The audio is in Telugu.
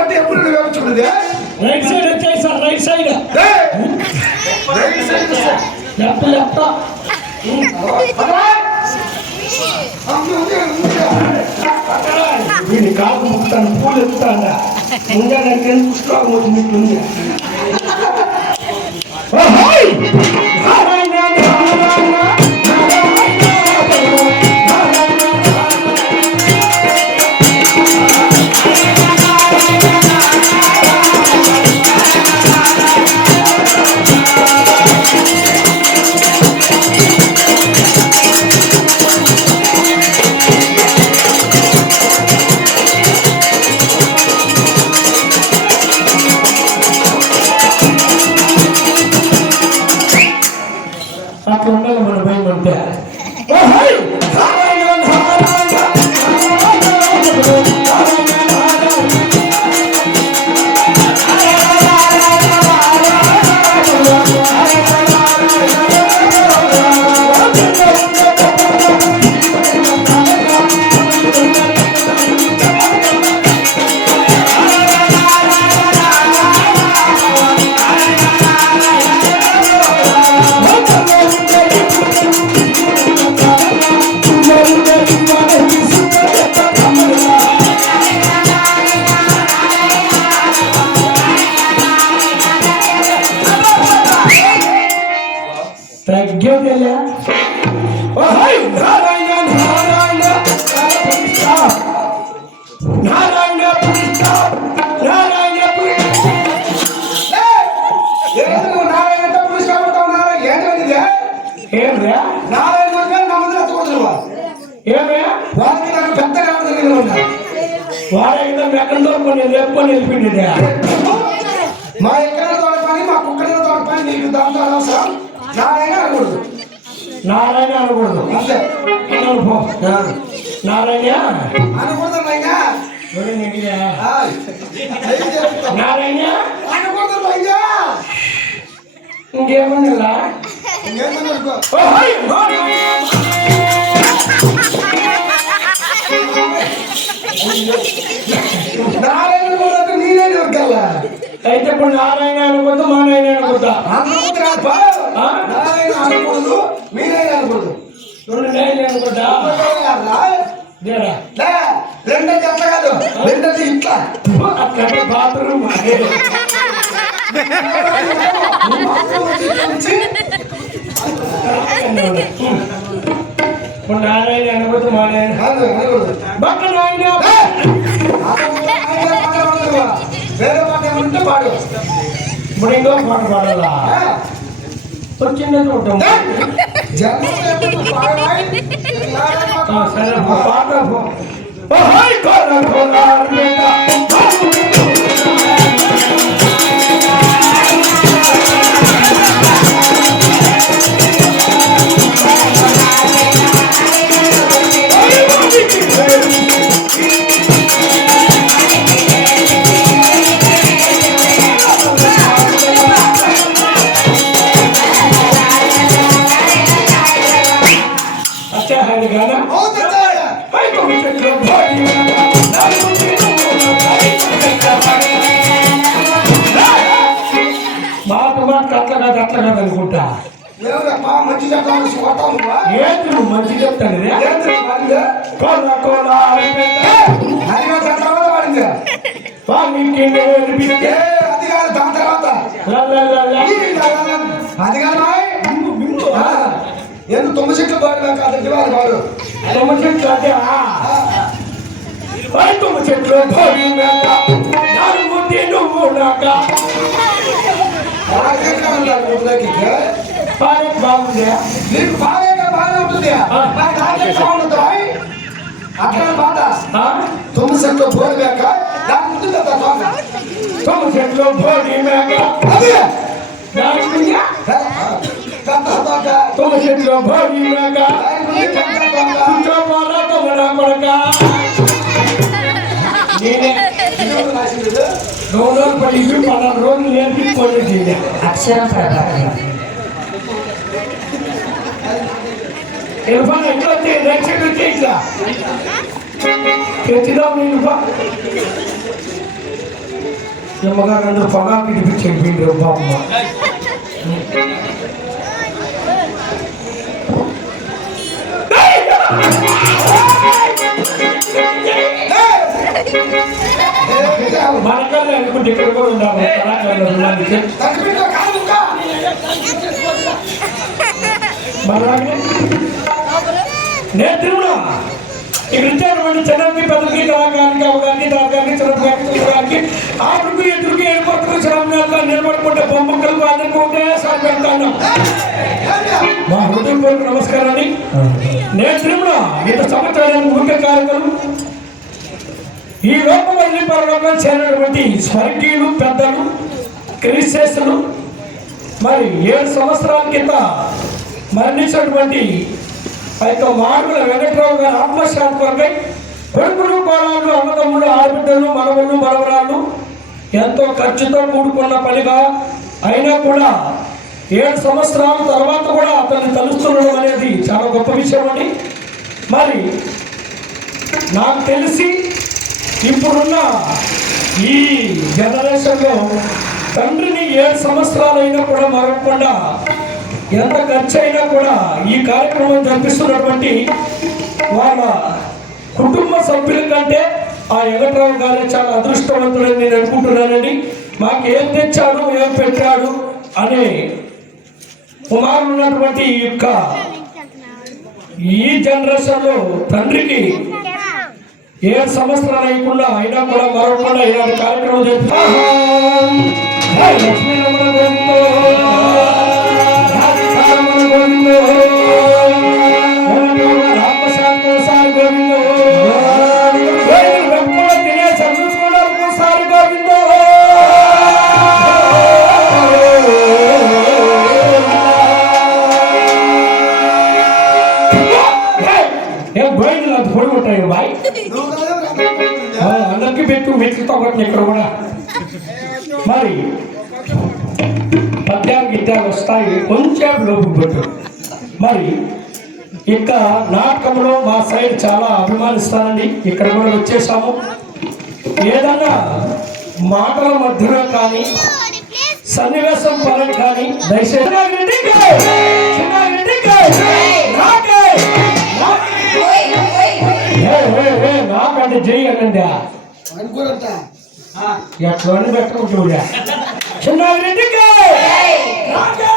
అంటే ఎప్పుడు నువ్వు రైట్ సైడ్ వచ్చాయి sir right side! Right side. Left left. వీడి కాకు ముక్తాను పూలు ఎత్తుతాడా ముందే నాకు ఎందుకు స్ట్రాంగ్ వచ్చినట్టుంది వాడేదో ఎక్కడ దొరుకుని లేపుకొని వెళ్ళిపోయింది మా ఎక్కడ తోట పని మా కుక్కల తోట పని నీకు దాంతో అనవసరం నారాయణ అనకూడదు. నారాయణ అనకూడదు. అంతే. పో. నారాయణ? అనకూడదు చేస్తావ్? నారాయణ? అనకూడదు నాయనా. ఇంకేముందిలా ఇంకేమని నారాయణ. అంటే నేనే దొరకాలా అయితే ఇప్పుడు నారాయణ అనుకుంటా మా నాయన అనుకుంటా అనకూడదు కాదు బా. ఆ? నారాయణ అనకూడదు మీరే అనకూడదు రెండు నాయన అనుకుంటా రా. దేరా లే, రెండంటే అట్లా కాదు. రెండంటే ఇట్లా. అట్లా బాత్రూమ్ నుంచి ఇప్పుడు నారాయణ అనుకుంటా మా నాయన ఇప్పుడు ఇంకో పాట పాడాలా ఆ? వచ్చింది చూడటం లే, జన్మలో ఎప్పుడు పాడవాయి? నారాయణ పాట ఆ, సరే పో, పాట పో. ఎవరప్పా మంచి చెప్పాలని చూడతావు నువ్వా? ఏంటి నువ్వు మంచి చెప్తాను ఏంటి పాడింది? కోల కోల అర్మేట. హరిగా చంద్రబాబు పాడింది వానికి నేర్పితే ఏ, అది కాదు దాని తర్వాత లా లా లా లా. ఈ కాదు, అది కాదు మాయ్. బింగు బింగు ఆ, ఎందుకు తొమ్మిది చెట్లు పాడినా కాదంటే వాడు వాడు తుమ్మ చెట్లు అదే పై తుమ్మ చెట్లు మేక నాక పారే బాగుంది నీకు బాగా బాగానే ఉంటుంది. నాకు దాంట్లో బాగుంటుంది. అట్లా బాధ. తుమ్మ చెట్లు భోగి మేక అది! దాని ముందు పెద్ద తోక. తుమ్మ చెట్లు భోగి మేక. కూర్చోపోరా తుమ్మ నా కొడక. నేనే. రెండు రోజులు పడి పదహారు రోజులు నేర్పించుకోండి అక్షరం ప్రభాకర్ ఇరఫాన్ ఎట్లా వచ్చి రక్షణ వచ్చి ఇట్లా తెచ్చిదాం నేను అమ్మగారు అందరూ పొగాకు ఇడిపించేయండి బాబమ్మ మనకన్నా అనుకుంటే ఇక్కడ కూడా ఉండాలి కళాకారులు ఉండడానికి. తగ్గిపోయిందా కాదు ఇంకా మనలాగే నేను తిరుగుడా ఇక్కడ ఇచ్చేటువంటి చిన్నకి పెద్దకి కళాకారునికి అవగానికి దానికి చిన్నగారికి చూడడానికి ఆవిడకు ఎదురుకి ఏర్పడుకు శ్రామణాలుగా నిలబడుకుంటే బొమ్మక్కలకు అందరికీ సార్ పెడతాను మా హృదయపూర్వక నమస్కారాన్ని నేను తిరుగుడా ఇంత సంవత్సరాలు ముఖ్య కార్యక్రమం ఈ లోపం లోకవల్లి పరలోకం చేరినటువంటి స్వర్గీయులు పెద్దలు క్రీస్తేస్తులు మరి ఏడు సంవత్సరాల కింద మరణించినటువంటి అయితే యొక్క మాడుగుల వెంకట్రావు గారి ఆత్మశాంతి కొరకై కొడుకులు కోడళ్ళు అన్నదమ్ములు ఆడబిడ్డలు మనవళ్ళు మనవరాళ్ళు ఎంతో ఖర్చుతో కూడుకున్న పనిగా అయినా కూడా ఏడు సంవత్సరాల తర్వాత కూడా అతన్ని తలుస్తుండడం అనేది చాలా గొప్ప విషయం అండి. మరి నాకు తెలిసి ఇప్పుడున్న ఈ జనరేషన్లో తండ్రిని ఏడు సంవత్సరాలైనా కూడా మరవకుండా ఎంత ఖర్చు అయినా కూడా ఈ కార్యక్రమం జరిపిస్తున్నటువంటి వాళ్ళ కుటుంబ సభ్యుల కంటే ఆ వెంకట్రావు గారే చాలా అదృష్టవంతుడని నేను అనుకుంటున్నానండి. మాకు ఏం తెచ్చాడు ఏం పెట్టాడు అనే కుమారుడు ఉన్నటువంటి ఈ యొక్క ఈ జనరేషన్లో తండ్రికి ఏ సంవత్సరాలు అయ్యకుండా అయినా కూడా మరవకుండా ఇలాంటి కార్యక్రమం జరిపి ఉంటాయి బాయ్. అందరికీ పెట్టు మెట్లతో కొట్టిన ఇక్కడ కూడా. మరి పద్యాలు గిద్యాలు వస్తాయి కొంచెం లోపు పెట్టు. మరి ఇక నాటకంలో మా సైడ్ చాలా అభిమానిస్తానండి ఇక్కడ కూడా వచ్చేసాము. ఏదన్నా మాటల మధ్యలో కానీ సన్నివేశం పరం కానీ దయచేసి నాకంటే జై అనండి అనుకోరంట ఎట్లా పెట్టకుండా చిన్నారెడ్డికి! నాకే!